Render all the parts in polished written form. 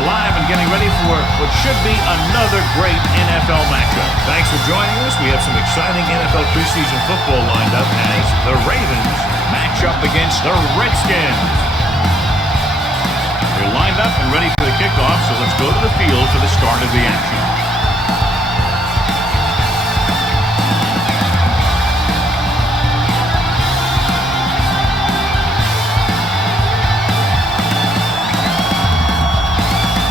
We're live and getting ready for what should be another great NFL matchup. Thanks for joining us. We have some exciting NFL preseason football lined up as the Ravens match up against the Redskins. They're lined up and ready for the kickoff, so let's go to the field for the start of the action.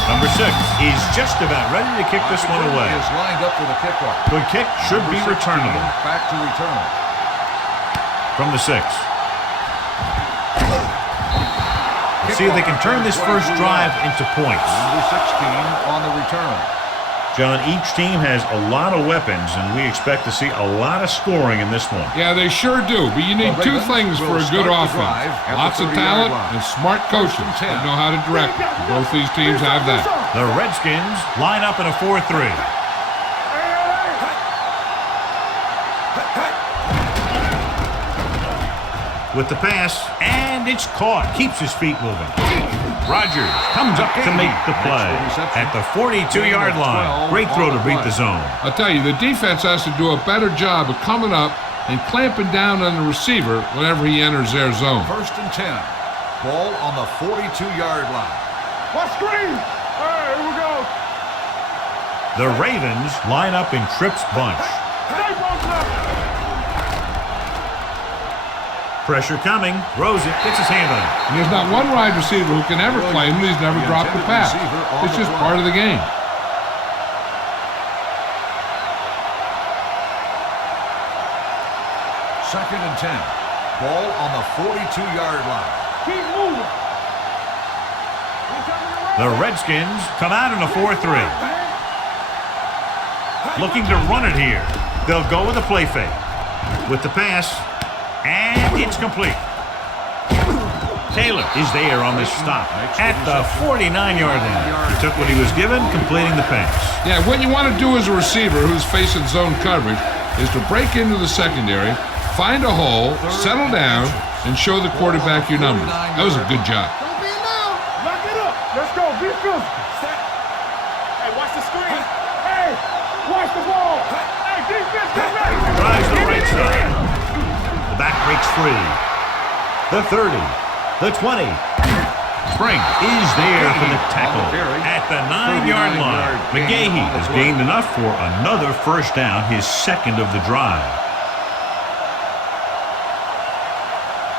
Number 6 is just about ready to kick this one away. Is lined up for the kickoff. Good kick should be returnable. Back to return. From the 6. Let's see if they can turn this first drive into points. Number 16 on the return. John, each team has a lot of weapons, and we expect to see a lot of scoring in this one. Yeah, they sure do, but you need two things for a good offense. Lots of talent and smart coaches that know how to direct. Both these teams have that. The Redskins line up in a 4-3. With the pass, and it's caught. Keeps his feet moving. Rodgers comes up to make the play at the 42-yard line. Great throw to beat the zone. I'll tell you, the defense has to do a better job of coming up and clamping down on the receiver whenever he enters their zone. First and 10. Ball on the 42-yard line. What screen? All right, here we go. The Ravens line up in Tripp's bunch. Pressure coming. Throws it. Gets his hand on it. And there's not one wide receiver who can ever claim that he's never dropped a pass. It's just part of the game. Second and 10. Ball on the 42-yard line. Keep moving. The Redskins come out in a 4-3. Looking to run it here. They'll go with a play fake. With the pass. And it's complete. Taylor is there on this stop at the 49-yard line. He took what he was given, completing the pass. Yeah, what you want to do as a receiver who's facing zone coverage is to break into the secondary, find a hole, settle down, and show the quarterback your number. That was a good job. Don't be now. Lock it up. Let's go. Be physical. Hey, watch the screen. Hey, watch the ball. Hey, defense, get ready. Drives the right side. Back breaks free. The 30, the 20. Spring is there for the tackle at the 9-yard line. McGahee has gained enough for another first down, his second of the drive.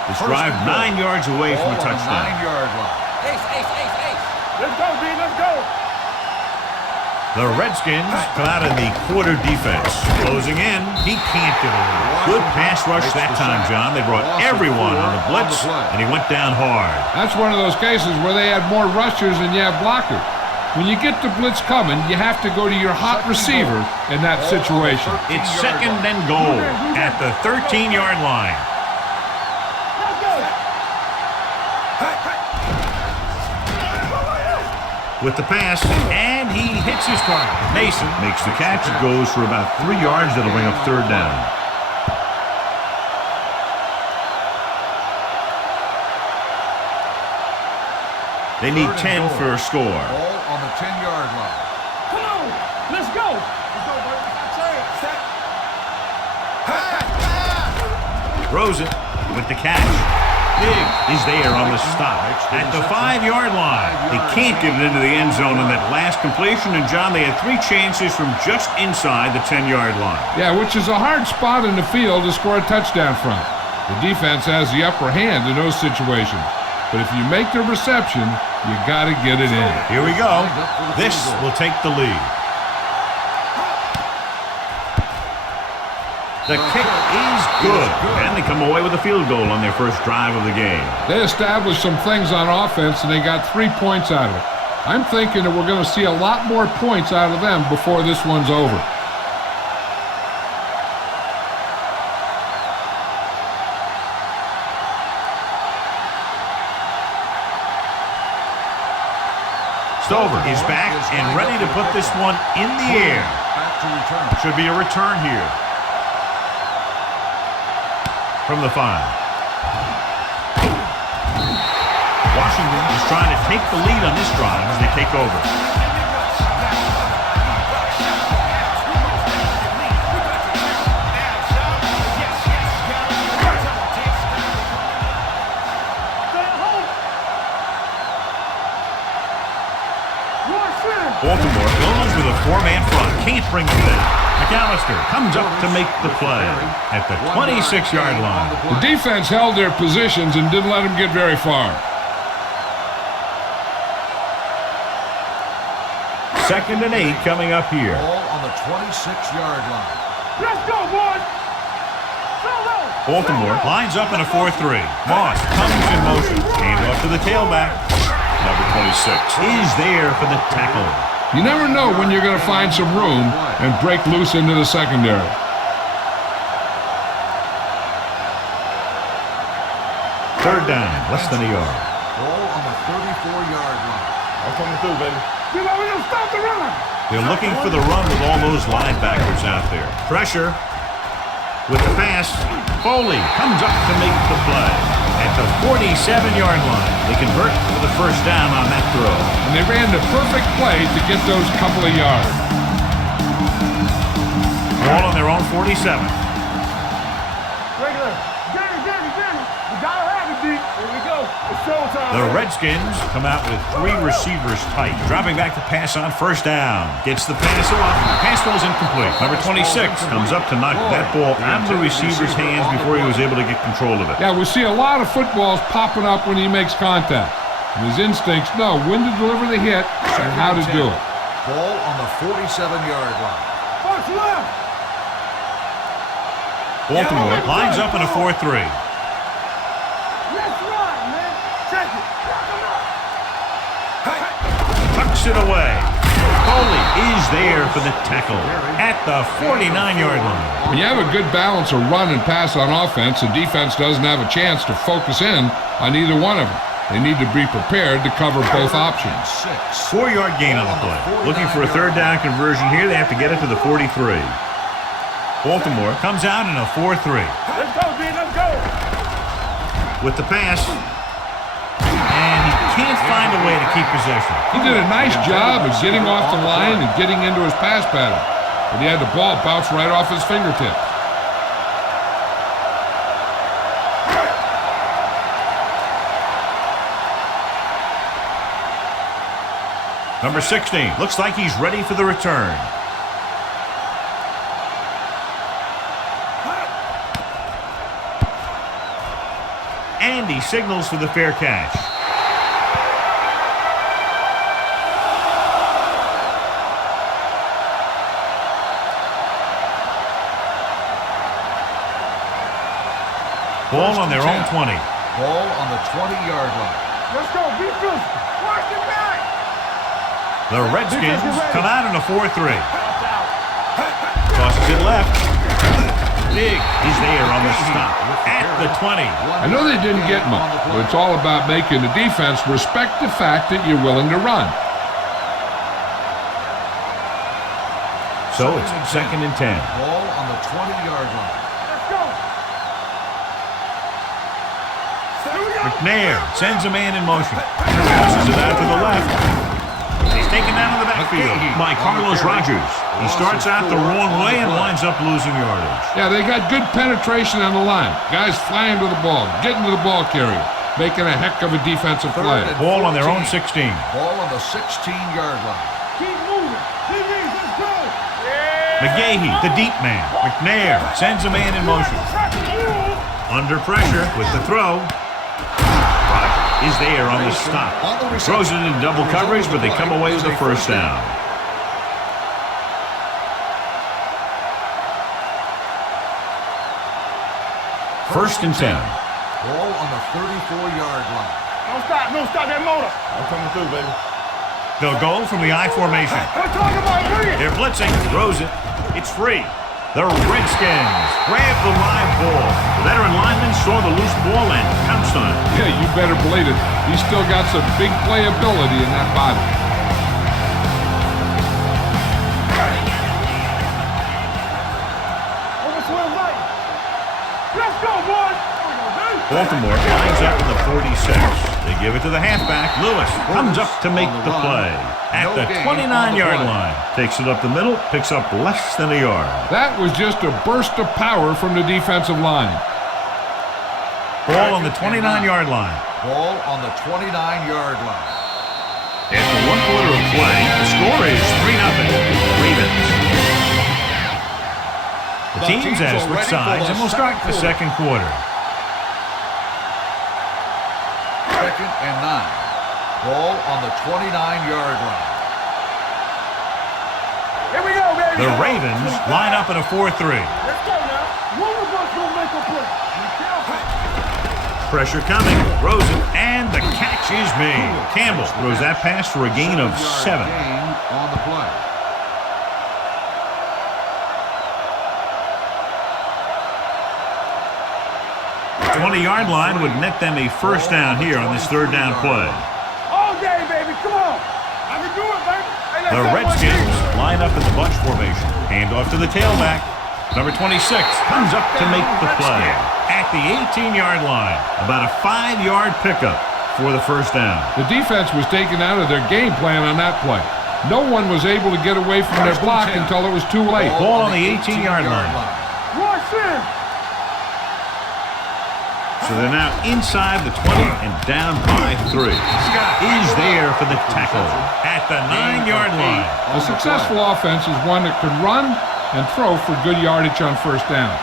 This drive 9 yards away from a touchdown. 9-yard line. Ace. Let's go, B. Let's go. The Redskins come out in the quarter defense. Closing in. He can't get away. Good pass rush that time, John. They brought everyone on the blitz, and he went down hard. That's one of those cases where they had more rushers than you have blockers. When you get the blitz coming, you have to go to your hot receiver in that situation. It's second and goal at the 13-yard line. With the pass, and he hits his target. Mason makes the catch. It goes for about 3 yards. That'll bring up third down. They need 10 for a score. Ball on the 10-yard line. Come on. Let's go. Let's go, buddy. Throws it with the catch. Big is there on the stop at the 5-yard line. They can't get it into the end zone on that last completion, and John, they had 3 chances from just inside the 10-yard line. Yeah, which is a hard spot in the field to score a touchdown from. The defense has the upper hand in those situations. But if you make the reception, you got to get it in. Here we go. This will take the lead. The kick is good, and they come away with a field goal on their first drive of the game. They established some things on offense, and they got 3 points out of it. I'm thinking that we're going to see a lot more points out of them before this one's over. Stover is back and ready to put this one in the air. Should be a return here. From the 5. Washington is trying to take the lead on this drive as they take over. Baltimore goes with a four-man front. Can't bring it in. McAllister comes up to make the play at the 26-yard line. The defense held their positions and didn't let them get very far. Second and 8 coming up here. Ball on the 26-yard line. Let's go, boys. Baltimore lines up in a 4-3. Moss comes in motion. Hand off to the tailback. Number 26 is there for the tackle. You never know when you're going to find some room and break loose into the secondary. Third down, less than a yard. Ball on the 34-yard line. I'm coming through, baby. You know, we don't stop the run. They're looking for the run with all those linebackers out there. Pressure with the pass. Foley comes up to make the play at the 47-yard line. They convert for the first down on that throw. And they ran the perfect play to get those couple of yards. Ball on their own 47. Regular. Danny. We gotta have it, D. Here we go. It's showtime. The Redskins come out with 3 receivers tight. Dropping back to pass on first down. Gets the pass off. Pass ball is incomplete. Number 26 comes up to knock that ball out of the receiver's hands before he was able to get control of it. Yeah, we see a lot of footballs popping up when he makes contact. And his instincts know when to deliver the hit and how to do it. Ball on the 47-yard line. Watch left. Baltimore lines up in a 4-3. Let's run, man. Check it. Tucks it away. Foley is there for the tackle at the 49-yard line. When you have a good balance of run and pass on offense, the defense doesn't have a chance to focus in on either one of them. They need to be prepared to cover both options. 4-yard gain on the play. Looking for a third down conversion here. They have to get it to the 43. Baltimore comes out in a 4-3. Let's go, D. Let's go. With the pass. And he can't find a way to keep possession. He did a nice job of getting off the line and getting into his pass pattern. But he had the ball bounce right off his fingertips. Number 16 looks like he's ready for the return. And he signals for the fair catch. Ball on their own 20. Ball on the 20-yard line. Let's go. Be physical. Watch it back. The Redskins come out in a 4-3. Tosses it left. Big is there on the stop at the 20. I know they didn't get much, but it's all about making the defense respect the fact that you're willing to run. So it's second and 10. Ball on the 20-yard line. Let's go. McNair sends a man in motion. Passes it out to the left. He's taken down in the backfield by Carlos Rogers. He starts out the wrong way and winds up losing yardage. Yeah, they got good penetration on the line. Guys flying to the ball, getting to the ball carrier, making a heck of a defensive play. Ball on their own 16. Ball on the 16-yard line. Keep moving. Let's go. McGahee, the deep man. McNair sends a man in motion. Under pressure with the throw. Rogers is there on the stop. Throws it in double coverage, but they come away with the first down. First and 10. Ball on the 34-yard line. Don't stop that motor. I'm coming through, baby. They'll go from the I formation. We're talking about bring it. They're blitzing. Throws it. It's free. The Redskins grab the live ball. The veteran lineman saw the loose ball and pounced on it. Yeah, you better believe it. He's still got some big playability in that body. Let's go, boys. Baltimore lines up in the 46. They give it to the halfback. Lewis comes up to make the play at the 29-yard line. Takes it up the middle, picks up less than a yard. That was just a burst of power from the defensive line. Ball on the 29-yard line. Ball on the 29-yard line. After 1 quarter of play, the score is 3-0. Ravens. The teams have switched sides, and we'll start the second quarter. 2nd and 9. Ball on the 29-yard line. Here we go, baby. The Ravens line up in a 4-3. Let's go now. One of us will make a play. Pressure coming, throws it, and the catch is made. Campbell throws that pass for a gain of 7. Gain on the play. 20-yard line would net them a first down here on this third down play. All day, baby. Come on. I can do it, baby. Hey, The Redskins line up in the bunch formation. Hand off to the tailback. Number 26 comes up to make the play at the 18-yard line. About a 5-yard pickup for the first down. The defense was taken out of their game plan on that play. No one was able to get away from their block until it was too late. Ball on the 18-yard line. Rush in. So they're now inside the 20 and down by 3. Scott is there for the tackle at the 9-yard line. A successful offense is one that can run and throw for good yardage on first down.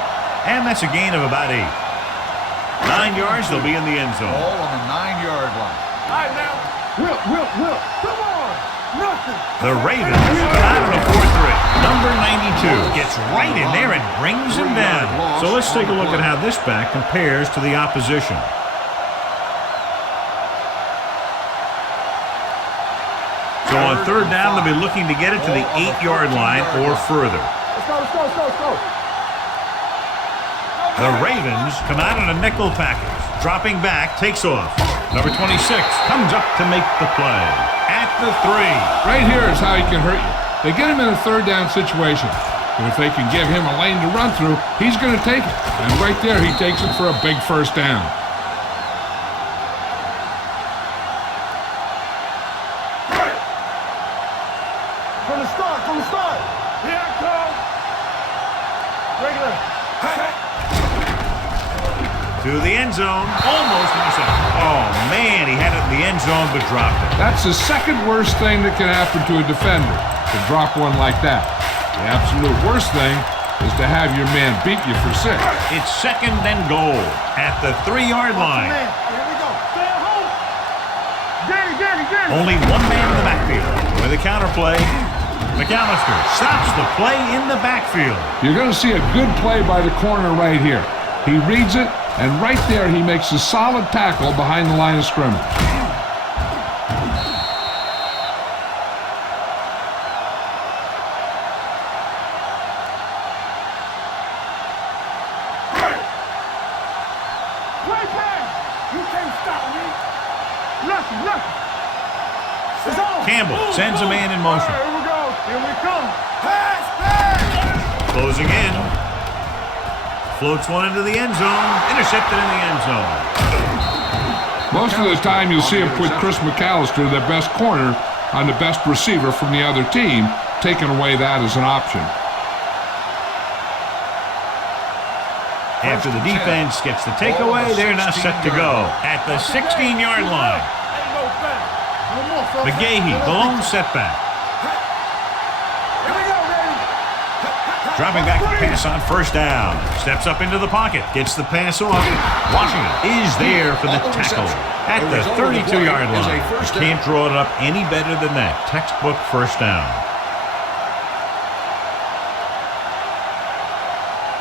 And that's a gain of about 8. 9 yards, they'll be in the end zone. Ball on the 9-yard line. All right, now. Will. Come on. Nothing. The Ravens come out on a 4-3. Number 92 gets right in there and brings him down. So let's take a look at how this back compares to the opposition. So on third down, they'll be looking to get it to the 8-yard line or further. Let's go. The Ravens come out on a nickel package. Dropping back, takes off. Number 26 comes up to make the play at the 3. Right here is how he can hurt you. They get him in a third down situation. And if they can give him a lane to run through, he's going to take it. And right there, he takes it for a big first down. From the start. Here I come. Regular. To the end zone, almost intercepted. Oh, man, he had it in the end zone but dropped it. That's the second worst thing that can happen to a defender, to drop one like that. The absolute worst thing is to have your man beat you for 6. It's 2nd and goal at the 3-yard line. Man, here we go. Stay at home. Get it. Only one man in the backfield. With a counterplay, McAllister stops the play in the backfield. You're going to see a good play by the corner right here. He reads it, and right there he makes a solid tackle behind the line of scrimmage. Play pass. You can't stop me. Lucky. It's on. Campbell sends a man in motion. Here we go. Here we come. Pass. Closing in. Floats one into the end zone. Intercepted in the end zone. Most of the time you'll see him put Chris McAllister, their best corner, on the best receiver from the other team, taking away that as an option. After the defense gets the takeaway, they're now set to go at the 16-yard line. McGahee, the lone setback. Dropping back to pass on first down. Steps up into the pocket. Gets the pass off. Washington is there for the tackle at the 32-yard line. You can't draw it up any better than that. Textbook first down.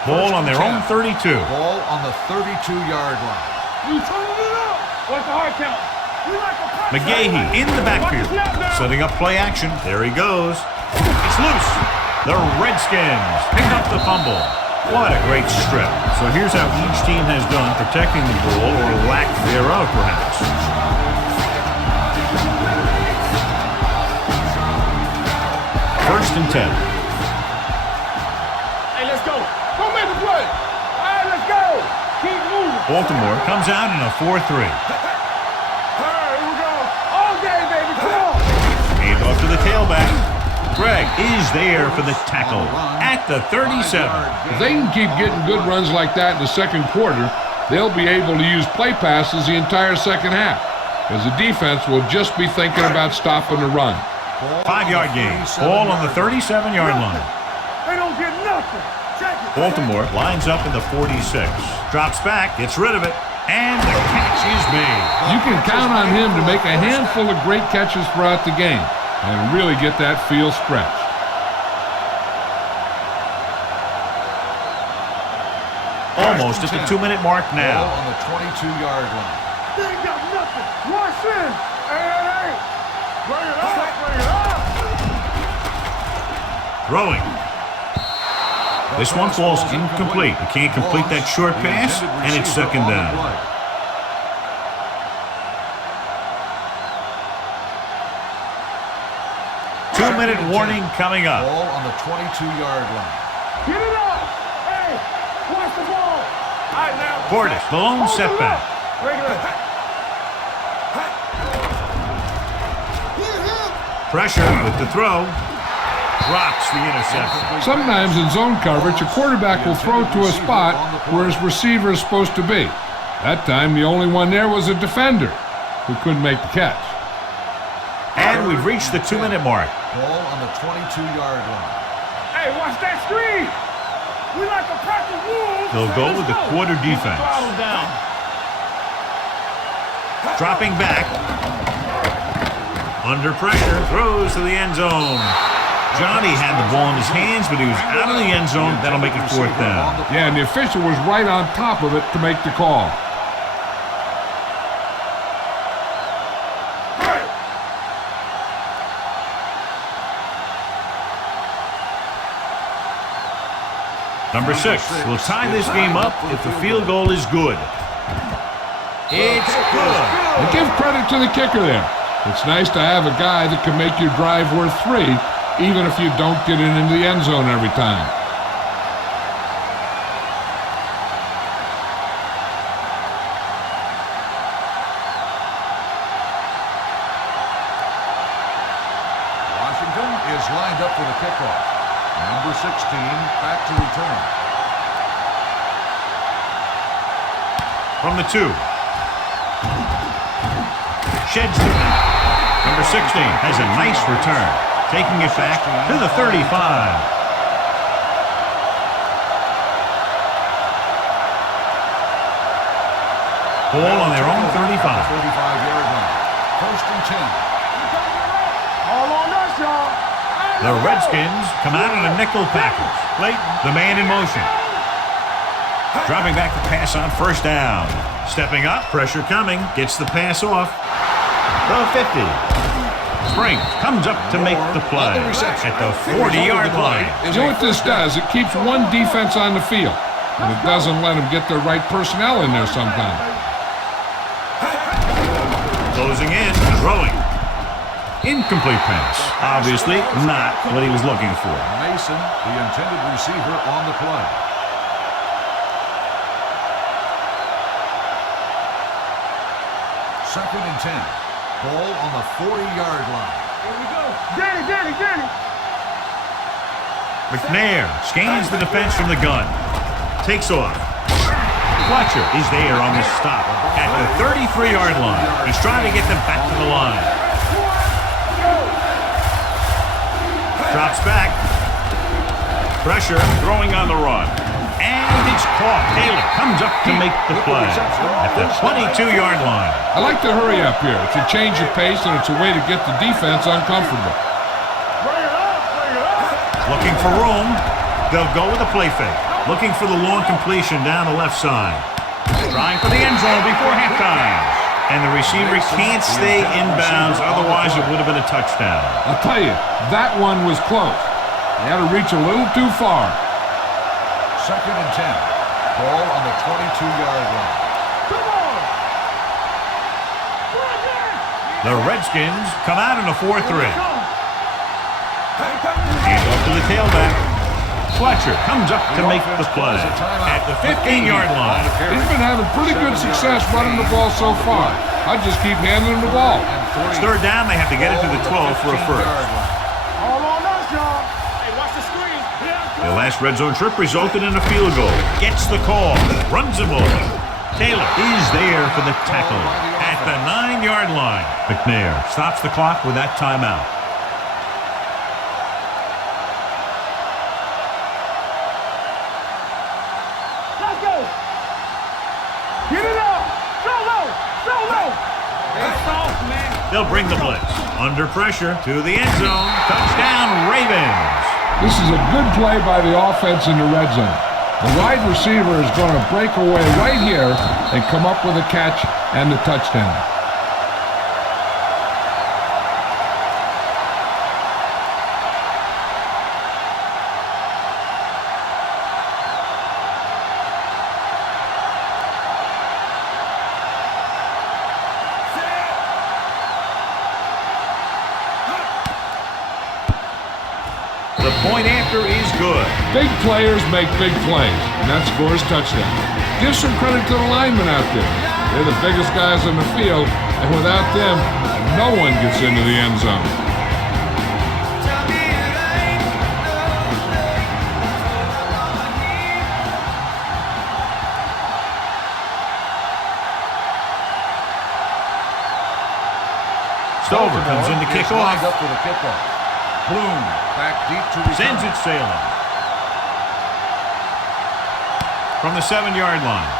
Ball on their own 32. Ball on the 32-yard line. You turning it up. What's the hard count? McGahee in the backfield. Setting up play action. There he goes. It's loose. The Redskins pick up the fumble. What a great strip. So here's how each team has done protecting the ball, or lack thereof, perhaps. First and 10. Hey, let's go. Go make the play. All right, let's go. Keep moving. Baltimore comes out in a 4-3. Greg is there for the tackle at the 37. If they can keep getting good runs like that in the second quarter, they'll be able to use play passes the entire second half, as the defense will just be thinking about stopping the run. 5-yard gain. Ball on the 37-yard line. They don't get nothing. Baltimore lines up in the 46. Drops back, gets rid of it, and the catch is made. You can count on him to make a handful of great catches throughout the game and really get that field stretched. Almost at the 2-minute mark now. Ball on the 22-yard line. They ain't got nothing. Watch this. Hey. Bring it up. Throwing. This one falls incomplete. He can't complete that short pass, and it's second down. 2-minute warning coming up. Ball on the 22-yard line. Get it up. Hey, watch the ball. All right, now. Portis, the lone setback. Bring it up. Pressure with the throw. Drops the interception. Sometimes in zone coverage, a quarterback will throw to a spot where his receiver is supposed to be. That time, the only one there was a defender who couldn't make the catch. And we've reached the 2-minute mark. Ball on the 22-yard line. Hey, watch that screen. We like to practice wolves. They'll go with the quarter defense. Down. Dropping back. Under pressure, throws to the end zone. Johnny had the ball in his hands, but he was out of the end zone. That'll make it fourth down. Yeah, and the official was right on top of it to make the call. Number 6 will tie this game up if the field goal is good. It's good. And give credit to the kicker there. It's nice to have a guy that can make your drive worth 3, even if you don't get it into the end zone every time. Washington is lined up for the kickoff. Number 16 back to return. From the 2. Sheds the back. Number 16 has a nice return, taking it back to the 35. Ball on their own 35. 35-yard line. First and 10. All on us, y'all. The Redskins come out in a nickel package. Clayton, the man in motion. Dropping back the pass on first down. Stepping up, pressure coming, gets the pass off. The 50. Spring comes up to make the play at the 40-yard line. You know what this does? It keeps one defense on the field, and it doesn't let them get the right personnel in there sometimes. Closing in, throwing. Incomplete pass. Obviously not what he was looking for. Mason, the intended receiver, on the play. Second and 10. Ball on the 40-yard line. Here we go. Danny. McNair scans the defense from the gun. Takes off. Fletcher is there on the stop at the 33-yard line. He's trying to get them back to the line. Drops back. Pressure, throwing on the run. And it's caught. Taylor comes up to make the play at the 22-yard line. I like to hurry up here. It's a change of pace, and it's a way to get the defense uncomfortable. Bring it up. Looking for room. They'll go with a play fake. Looking for the long completion down the left side. Trying for the end zone before halftime. And the receiver can't stay inbounds, otherwise it would have been a touchdown. I'll tell you, that one was close. They had to reach a little too far. Second and 10. Ball on the 22-yard line. Come on. The Redskins come out in a 4-3. Hand off to the tailback. Fletcher comes up to make the play at the 15-yard line. He's been having pretty good success running the ball so far. I just keep handing him the ball. It's third down. They have to get it to the 12 for a first. All on us, The last red zone trip resulted in a field goal. Gets the call. Runs him over. Taylor is there for the tackle at the 9-yard line. McNair stops the clock with that timeout. Let's go. Get it up. So low. So low. It's soft, man. They'll bring the blitz. Under pressure to the end zone. Touchdown, Ravens. This is a good play by the offense in the red zone. The wide receiver is going to break away right here and come up with a catch and the touchdown. The point after is good. Big players make big plays, and that scores touchdown. Give some credit to the linemen out there. They're the biggest guys on the field, and without them, no one gets into the end zone. Stover comes in to kick off. Up for the kickoff. Bloom back deep to return. Sends it sailing. From the 7-yard line.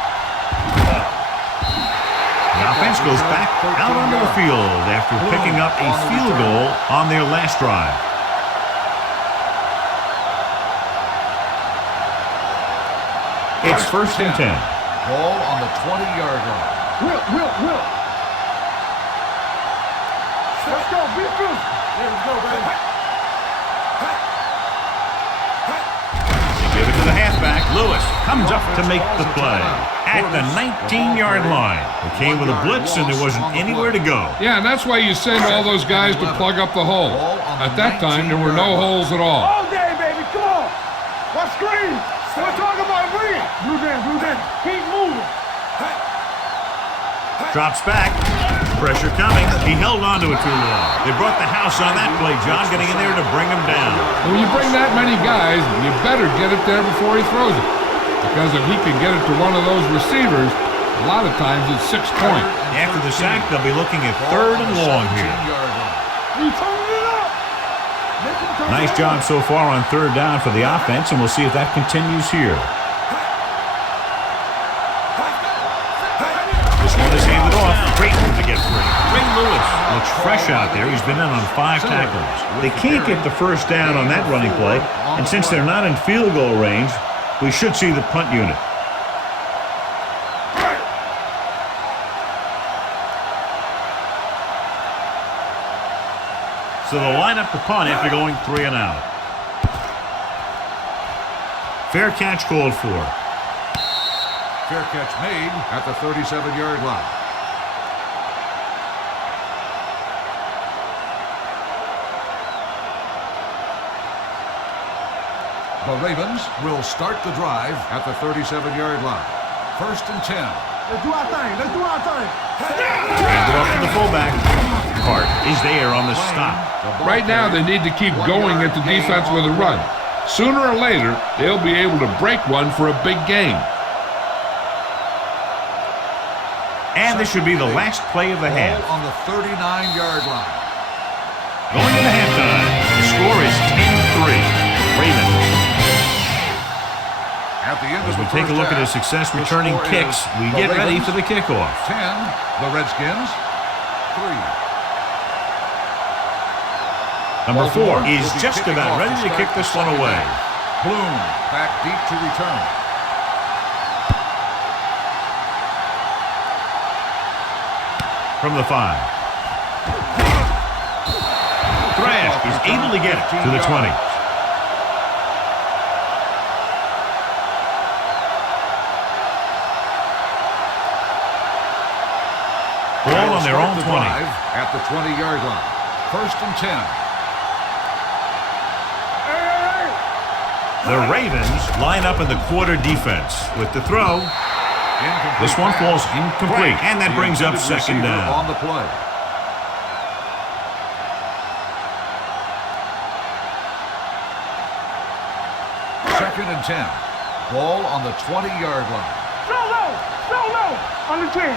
The offense goes back out onto the field after picking up a field goal on their last drive. It's 1st and 10. Ball on the 20-yard line. Will. Let's go. Be good. There we go, baby. Give it to the halfback. Lewis comes up to make the play at the 19-yard line. It came with a blitz, and there wasn't anywhere to go. Yeah, and that's why you send all those guys to plug up the hole. At that time, there were no holes at all. All day, baby. Come on. Watch screen. We're talking about bring it. Blue down. Keep moving. Drops back. Pressure coming. He held on to it too long. They brought the house on that play, John, getting in there to bring him down. When you bring that many guys, you better get it there before he throws it. Because if he can get it to one of those receivers, a lot of times it's 6 points. After the sack, they'll be looking at 3rd and long here. We turning it up. Nice job so far on 3rd down for the offense, and we'll see if that continues here. This one is handed off. Great move to get free. Ray Lewis looks fresh out there. He's been in on 5 tackles. They can't get the 1st down on that running play, and since they're not in field goal range, we should see the punt unit. So they'll line up the punt after going 3 and out. Fair catch called for. Fair catch made at the 37-yard line. The Ravens will start the drive at the 37-yard line. 1st and 10. Let's do our thing. Hand it off to the fullback. Hart is there on the stop. Right now, they need to keep going at the defense with a run. Sooner or later, they'll be able to break one for a big game. And this should be the last play of the half. On the 39-yard line. Going into halftime, the score is 10-3. Ravens. At the end As of we the take a first look at his half, success the returning score kicks, is we the get ready Ravens for the kickoff. 10, the Redskins 3. Number 4 Baltimore is will be just kicking about off ready to start kick this the one second away. half. Bloom back deep to return. From the 5. Thrash is able to get it to the 20. Ball on their own 20. At the 20-yard line. 1st and 10. The Ravens line up in the quarter defense with the throw. This one falls incomplete, and that brings up 2nd down. On the play. Second and 10. Ball on the 20-yard line. So low. On the 10.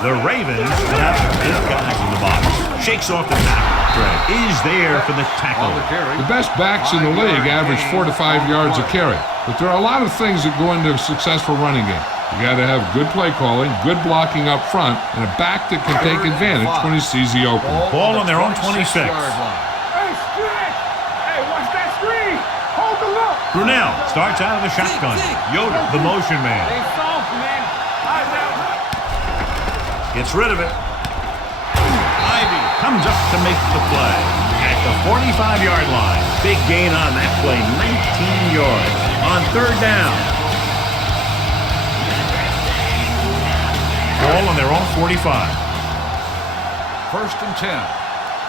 The Ravens have 8 guys in the box. Shakes off the tackle. Greg is there for the tackle. On the carry. The best backs in the league average 4 to 5 yards a carry. But there are a lot of things that go into a successful running game. You got to have good play calling, good blocking up front, and a back that can take advantage when he sees the opening. Ball on their own 26. Hey, stretch. Hey, watch that screen. Hold the look. Brunell starts out of the shotgun. Yoder, the motion man. They soft, man. Gets rid of it. Ivy comes up to make the play at the 45-yard line. Big gain on that play, 19 yards on third down. Ball on their own 45. First and 10.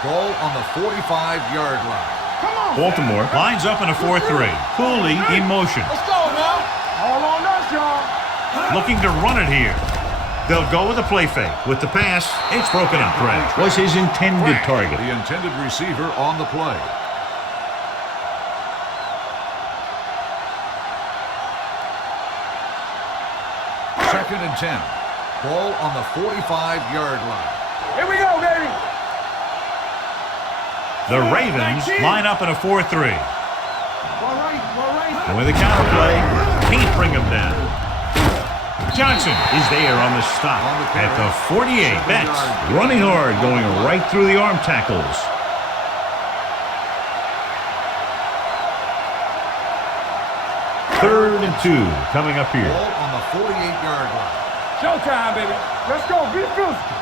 Ball on the 45-yard line. Come on. Baltimore lines up in a 4-3. Cooley in motion. Let's go now. All on us, y'all. Looking to run it here. They'll go with a play fake. With the pass, it's broken up. Greg was his intended target. The intended receiver on the play. Second and 10. Ball on the 45-yard line. Here we go, baby. The Ravens line up in a 4-3. All right. And with a counter play, can't bring him down. Johnson is there on the stop at the 48. Betts running hard, going right through the arm tackles. Third and 2 coming up here. Ball on the 48-yard line. Showtime, baby. Let's go. Be physical.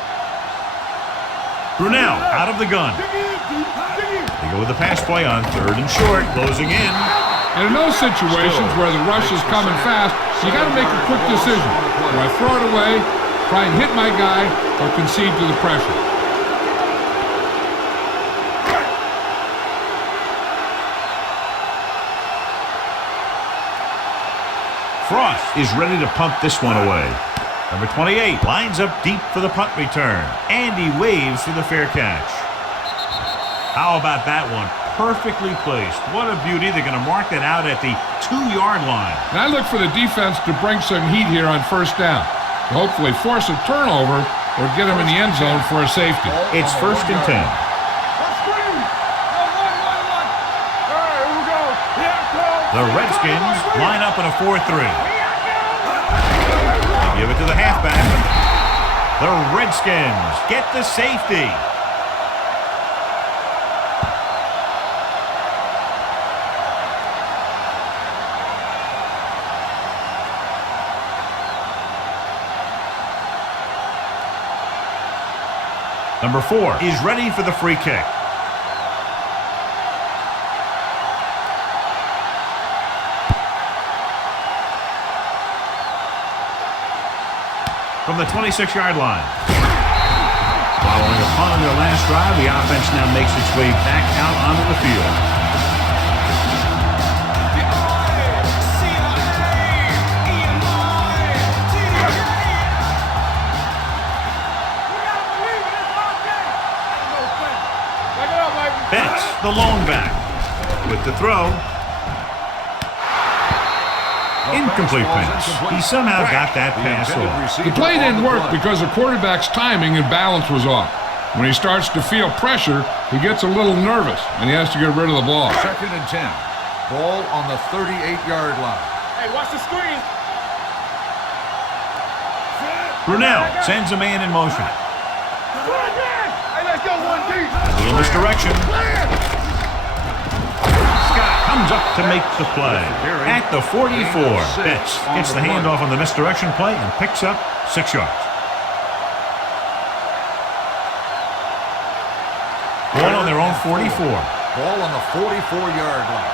Brunell out of the gun. They go with the pass play on third and short, closing in. And in those situations where the rush is coming fast, you got to make a quick decision. Do I throw it away, try and hit my guy, or concede to the pressure? Frost is ready to punt this one away. Number 28 lines up deep for the punt return. And he waves for the fair catch. How about that one? Perfectly placed. What a beauty. They're going to mark that out at the 2-yard line. And I look for the defense to bring some heat here on first down. To hopefully force a turnover or get him in the end zone for a safety. It's first and 10. The Redskins line up in a 4-3. They give it to the halfback. The Redskins get the safety. Number 4 is ready for the free kick. From the 26-yard line. Following a punt on their last drive, the offense now makes its way back out onto the field. Betts, the lone back, with the throw. Incomplete pass. He somehow got that pass off. The play didn't work because the quarterback's timing and balance was off. When he starts to feel pressure, he gets a little nervous, and he has to get rid of the ball. Second and 10. Ball on the 38-yard line. Hey, watch the screen. Brunell sends a man in motion. Hey, let's go 1 deep. A little misdirection. Scott comes up to make the play. At the 44, Betts gets the handoff on the misdirection play and picks up 6 yards. Ball on their own 44. Ball on the 44-yard line.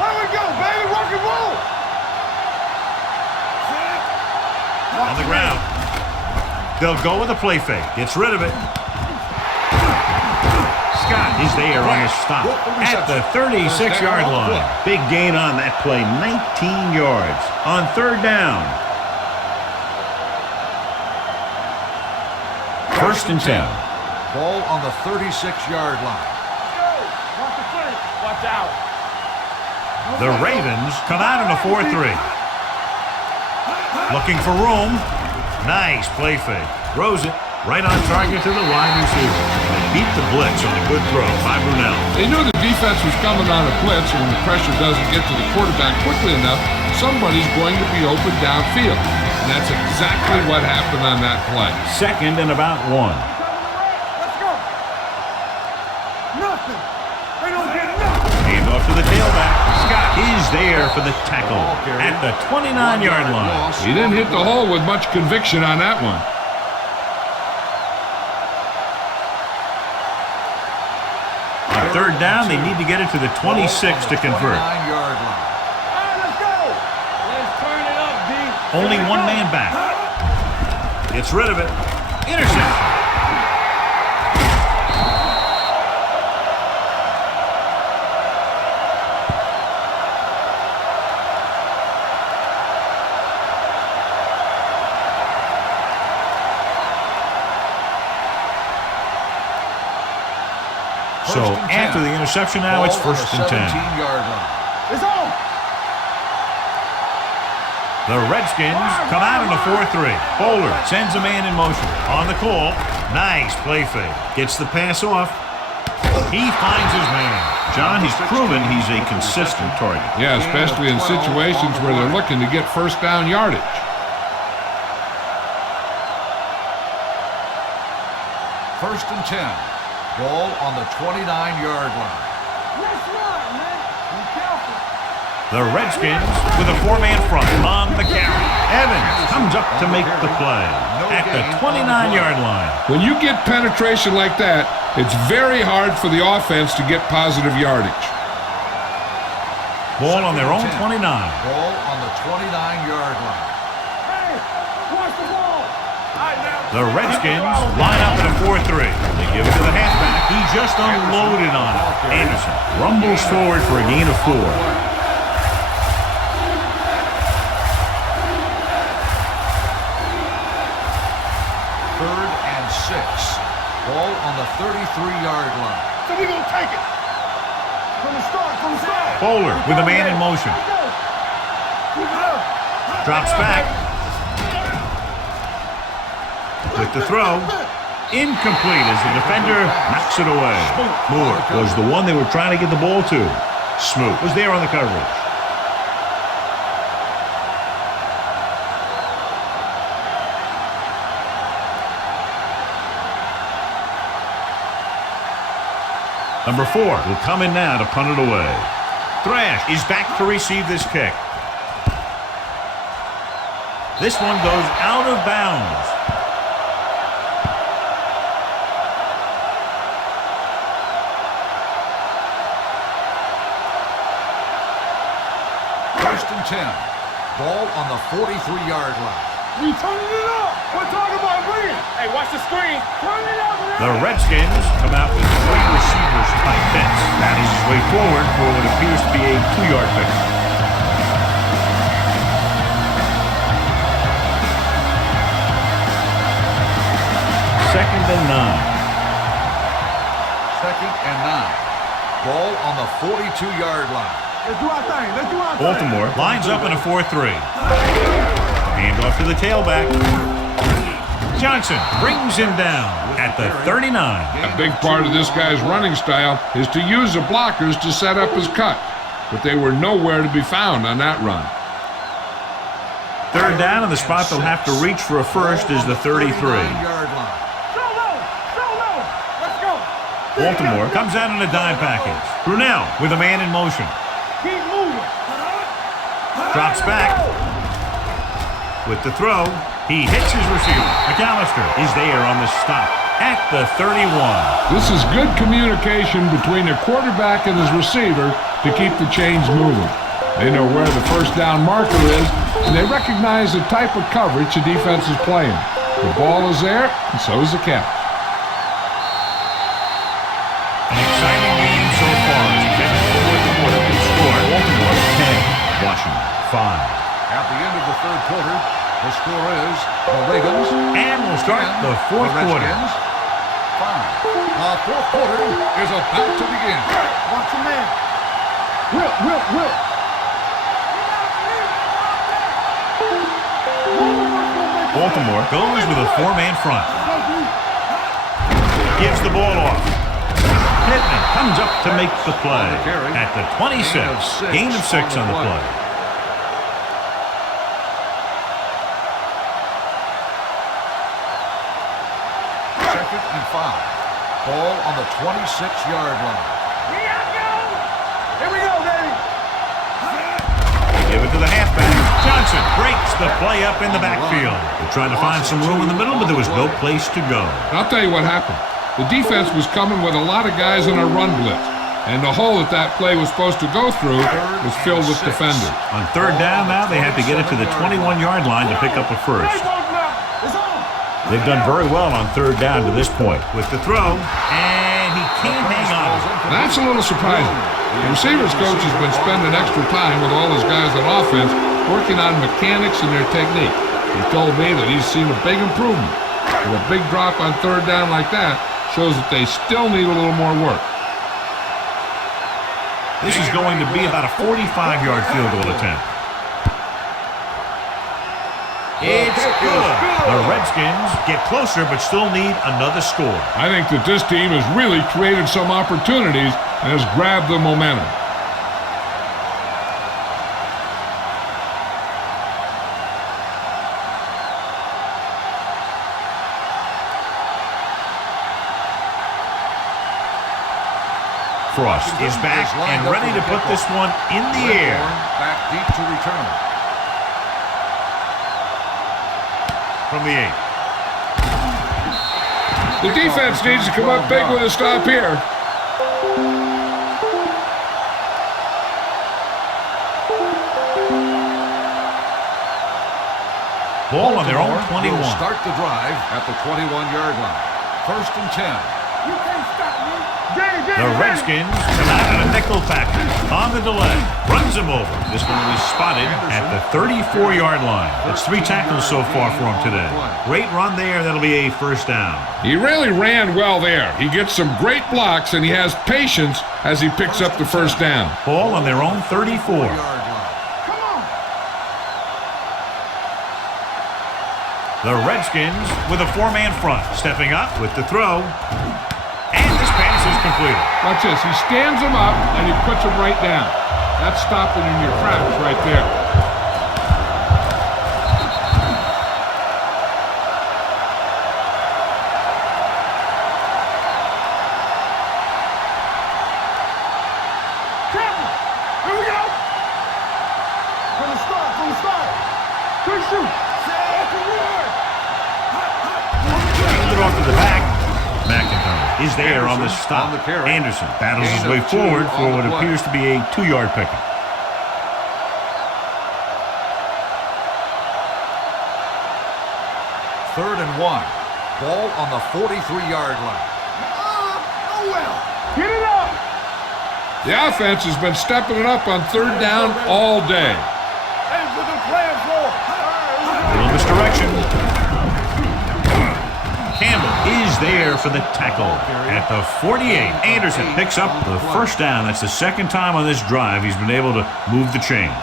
Here we go, baby. Rock and roll. On the ground. They'll go with a play fake. Gets rid of it. Scott is there on the stop at the 36-yard line. Big gain on that play, 19 yards on third down. First and 10. Ball on the 36-yard line. Watch the play. Watch out. The Ravens come out in a 4-3. Looking for room. Nice play fake. Throws it right on target to the wide receiver. They beat the blitz on a good throw by Brunell. They knew the defense was coming on a blitz, and when the pressure doesn't get to the quarterback quickly enough, somebody's going to be open downfield. And that's exactly what happened on that play. Second and about 1. Let's go. Nothing. They don't get nothing. Hand off to the tailback. Scott is there for the tackle at the 29-yard line. He didn't hit the hole with much conviction on that one. On third down, they need to get it to the 26 to convert. 29-yard line. Let's go. Let's turn it up, D. Only one man back. Gets rid of it. Interception. So after the interception now, it's first and 10. 17-yard line. It's on. The Redskins come out in a 4-3. Bowler sends a man in motion. On the call. Nice play fake. Gets the pass off. He finds his man. John, he's proven he's a consistent target. Yeah, especially in situations where they're looking to get first down yardage. First and 10. Ball on the 29-yard line. Let's run, man. Be careful. The Redskins with a four-man front on the carry. Evans comes up to make the play at the 29-yard line. When you get penetration like that, it's very hard for the offense to get positive yardage. Ball on their own 29. Ball on the 29-yard line. Hey, watch the ball. The Redskins line up in a 4-3. They give it to the halfback. He just unloaded on it. Anderson rumbles forward for a gain of 4. Third and 6. Ball on the 33-yard line. So we gonna take it. From the start, from the start. Bowler with a man in motion. Keep it up. Drops back. With the throw. Incomplete as the defender knocks it away. Moore was the one they were trying to get the ball to. Smoot was there on the coverage. Number 4 will come in now to punt it away. Thrash is back to receive this kick. This one goes out of bounds. First and 10. Ball on the 43-yard line. We turning it up. We're talking about bringing. Hey, watch the screen. Turn it up. The Redskins come out with 3 receivers by Betts. That is his way forward for what appears to be a 2-yard pickup. Second and 9. Second and 9. Ball on the 42-yard line. Let's do our thing. Let's do our thing. Baltimore lines up in a 4-3. Hand off to the tailback. Johnson brings him down at the 39. A big part of this guy's running style is to use the blockers to set up his cut, but they were nowhere to be found on that run. Third down, and the spot they'll have to reach for a first is the 33. 39-yard line. Let's go. Baltimore comes out in a dime package. Brunell with a man in motion. Keep moving. Drops back. With the throw, he hits his receiver. McAllister is there on the stop at the 31. This is good communication between the quarterback and his receiver to keep the chains moving. They know where the first down marker is, and they recognize the type of coverage the defense is playing. The ball is there, and so is the catch. An exciting game so far as we get to the fourth quarter. The score, Baltimore 10, Washington 5. At the end of the third quarter, the score is the Ravens. And we'll start the fourth quarter. 5. The fourth quarter is about to begin. Watch your man. Whip. Baltimore goes with a 4-man front. Gives the ball off. Pittman comes up to make the play at the 26. Gain of 6 on the play. Second and 5. Ball on the 26-yard line. Here we go, baby. Give it to the halfback. Johnson breaks the play up in the backfield. They're trying to find some room in the middle, but there was no place to go. I'll tell you what happened. The defense was coming with a lot of guys in a run blitz, and the hole that play was supposed to go through was filled with defenders. On third down now, they have to get it to the 21-yard line to pick up a first. They've done very well on third down to this point. With the throw, and he can't hang on. That's a little surprising. The receivers coach has been spending extra time with all his guys on offense working on mechanics and their technique. He told me that he's seen a big improvement. With a big drop on third down like that shows that they still need a little more work. This is going to be about a 45-yard field goal attempt. It's good. The Redskins get closer but still need another score. I think that this team has really created some opportunities and has grabbed the momentum. Frost is back and ready to put this one in the air. Back deep to return. From the 8. The defense needs to come up big with a stop here. Ball on their own 21. Will start the drive at the 21-yard line. First and 10. You can't stop me. The Redskins come out in a nickel package on the delay. Runs him over. This one was spotted at the 34-yard line. That's 3 tackles so far for him today. Great run there. That'll be a first down. He really ran well there. He gets some great blocks, and he has patience as he picks up the first down. Ball on their own 34. The Redskins with a 4-man front. Stepping up with the throw. And this pass is completed. Watch this. He stands him up, and he puts him right down. That's stopping in your tracks right there. Here we go. From the start. Good shoot. Hand it off to the back. McIntyre is there on the stop. Anderson battles his way forward for what appears to be a 2-yard pickup. Third and 1. Ball on the 43-yard line. Get it up. The offense has been stepping it up on third down all day. Hey, put the plans forward. Little misdirection. Campbell is there for the tackle at the 48. Anderson picks up the first down. That's the second time on this drive he's been able to move the chains.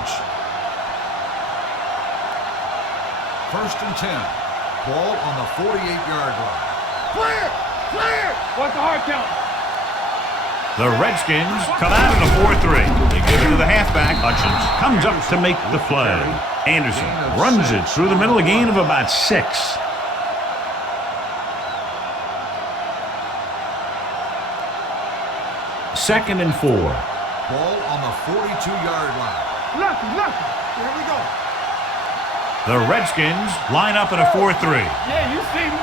First and 10. Ball on the 48-yard line. Clear. What's the hard count? The Redskins come out in a 4-3. They give it to the halfback. Hutchins comes up to make the play. Anderson runs it through the middle, a gain of about 6. Second and 4. Ball on the 42-yard line. Lucky. Here we go. The Redskins line up in a 4-3. Yeah, you see me.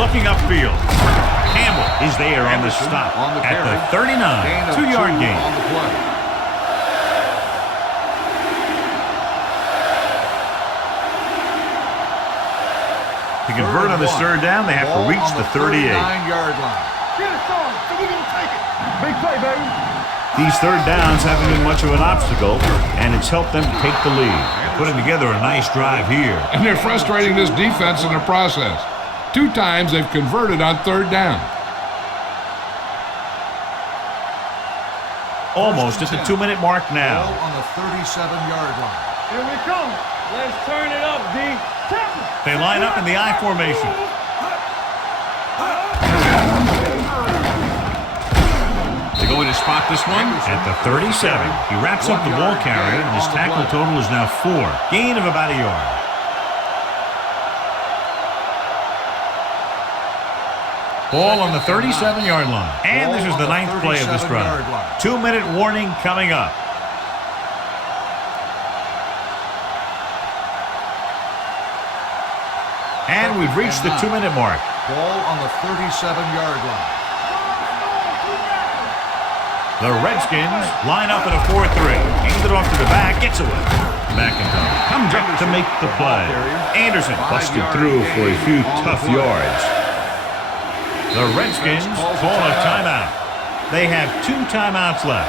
Looking upfield. Campbell is there on the stop at the 39. 2-yard gain. On the play. To convert on this third down, they have to reach the 38. 39-yard line. Get it started. So we're going to take it. Big play, baby. These third downs haven't been much of an obstacle, and it's helped them take the lead. They're putting together a nice drive here. And they're frustrating this defense in the process. 2 times they've converted on third down. Almost at the 2-minute mark now. Ball on the 37-yard line. Here we come. Let's turn it up, D. They line up in the I formation. They're going to spot this one at the 37. He wraps up the ball carrier, and his tackle total is now 4. Gain of about a yard. Ball on the 37-yard line. And this is the 9th play of this drive. 2-minute warning coming up. And we've reached the 2-minute mark. Ball on the 37-yard line. The Redskins line up in a 4-3. Hands it off to the back. Gets away. McIntyre comes up to make the play. Anderson busted through for a few tough yards. The Redskins call a timeout. They have 2 timeouts left.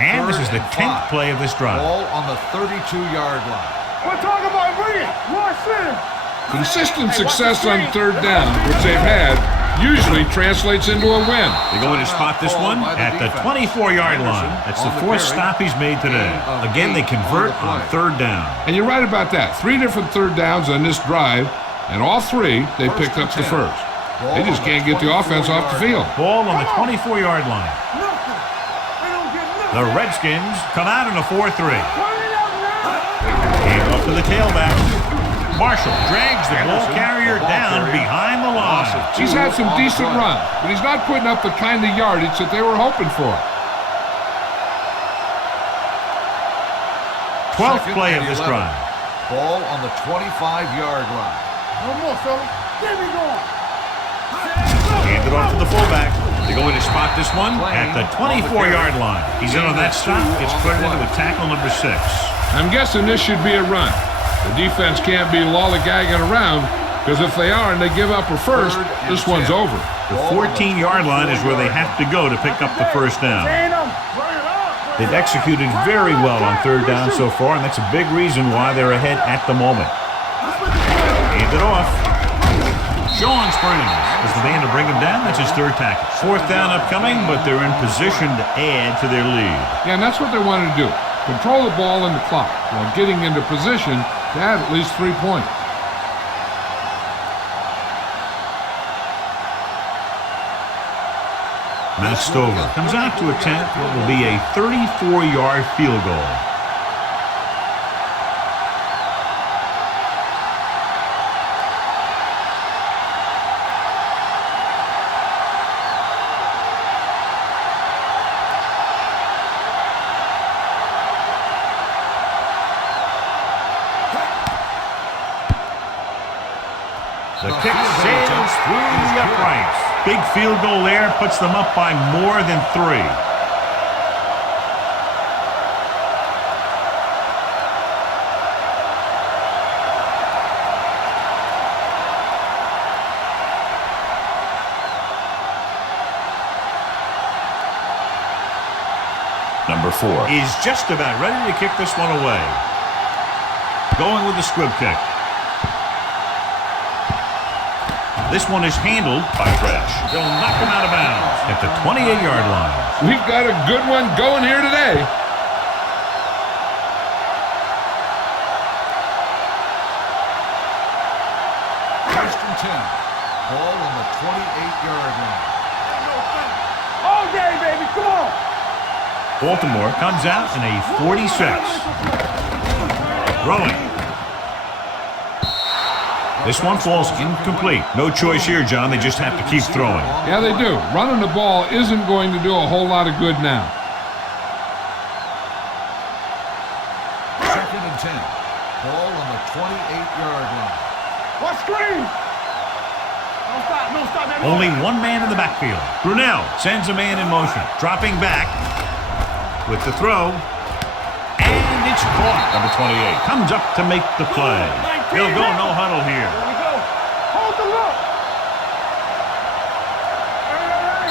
And this is the 10th play of this drive. Ball on the 32-yard line. We're talking about bringing. Watch this. Consistent success on third down, which they've had, usually translates into a win. They're going to spot this one at the 24-yard line. That's the 4th stop he's made today. Again, they convert on third down. And you're right about that. 3 different third downs on this drive, and all 3, they picked up the first. They just can't get the offense off the field. Ball on the 24-yard line. The Redskins come out in a 4-3. Hand off to the tailback. Marshall drags the ball carrier down behind the line. He's had some decent runs, but he's not putting up the kind of yardage that they were hoping for. 12th play of this drive. Ball on the 25-yard line. No more, fella. Get me going. Hand it off to the fullback. They're going to spot this one at the 24-yard line. He's in on that stop. Gets put into a tackle number 6. I'm guessing this should be a run. The defense can't be lollygagging around, because if they are and they give up a first, this one's over. The 14-yard line is where they have to go to pick up the first down. They've executed very well on third down so far, and that's a big reason why they're ahead at the moment. Hand it off. Sean Springs is the man to bring him down. That's his 3rd tackle. 4th down upcoming, but they're in position to add to their lead. Yeah, and that's what they wanted to do. Control the ball and the clock while getting into position to add at least 3 points. Matt Stover comes out to attempt what will be a 34-yard field goal. The kick sails through the uprights. Big field goal there, puts them up by more than 3. Number 4 is just about ready to kick this one away. Going with the squib kick. This one is handled by Fresh. They'll knock him out of bounds at the 28-yard line. We've got a good one going here today. First and 10. Ball on the 28-yard line. All day, baby. Come on. Baltimore comes out in a 46. Throwing. This one falls incomplete. No choice here, John. They just have to keep throwing. Yeah, they do. Running the ball isn't going to do a whole lot of good now. Second and 10. Ball on the 28-yard line. What screen? Don't stop. Don't stop that. Only one man in the backfield. Brunell sends a man in motion. Dropping back with the throw. And it's caught. Number 28 comes up to make the play. He'll go no huddle here. Here we go. Hold the look.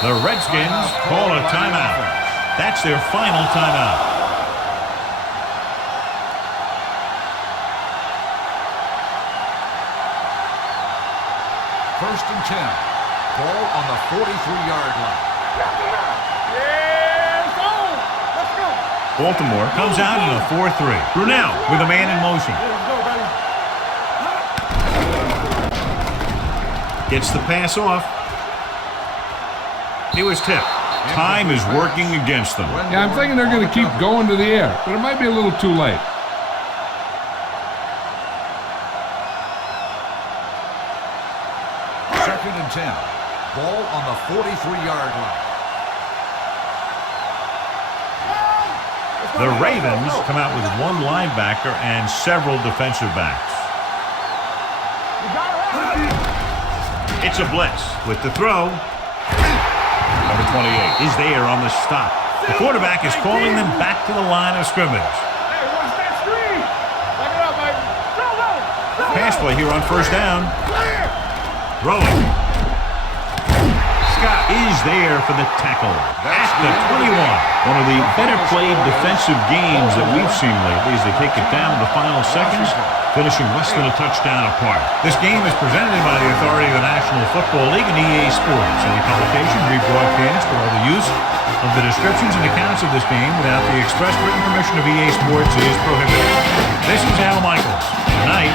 The Redskins call a timeout. That's their final timeout. First and 10. Ball on the 43-yard line. Yeah, go. Let's go. Baltimore comes out in a 4-3. Brunel with a man in motion. Let's go, baby. Gets the pass off. He was tipped. Time is working against them. Yeah, I'm thinking they're going to keep going to the air, but it might be a little too late. Second and 10. Ball on the 43-yard line. The Ravens come out with one linebacker and several defensive backs. It's a blitz with the throw. Number 28 is there on the stop. The quarterback is calling them back to the line of scrimmage. Hey, watch that screen. Back it up, baby. Go. Pass play here on first down. Throwing. Scott is there for the tackle at the 21. One of the better played defensive games that we've seen lately as they take it down in the final seconds, finishing less than a touchdown apart. This game is presented by the authority of the National Football League and EA Sports. Any publication, rebroadcast, or other use of the descriptions and accounts of this game without the express written permission of EA Sports is prohibited. This is Al Michaels. Good night.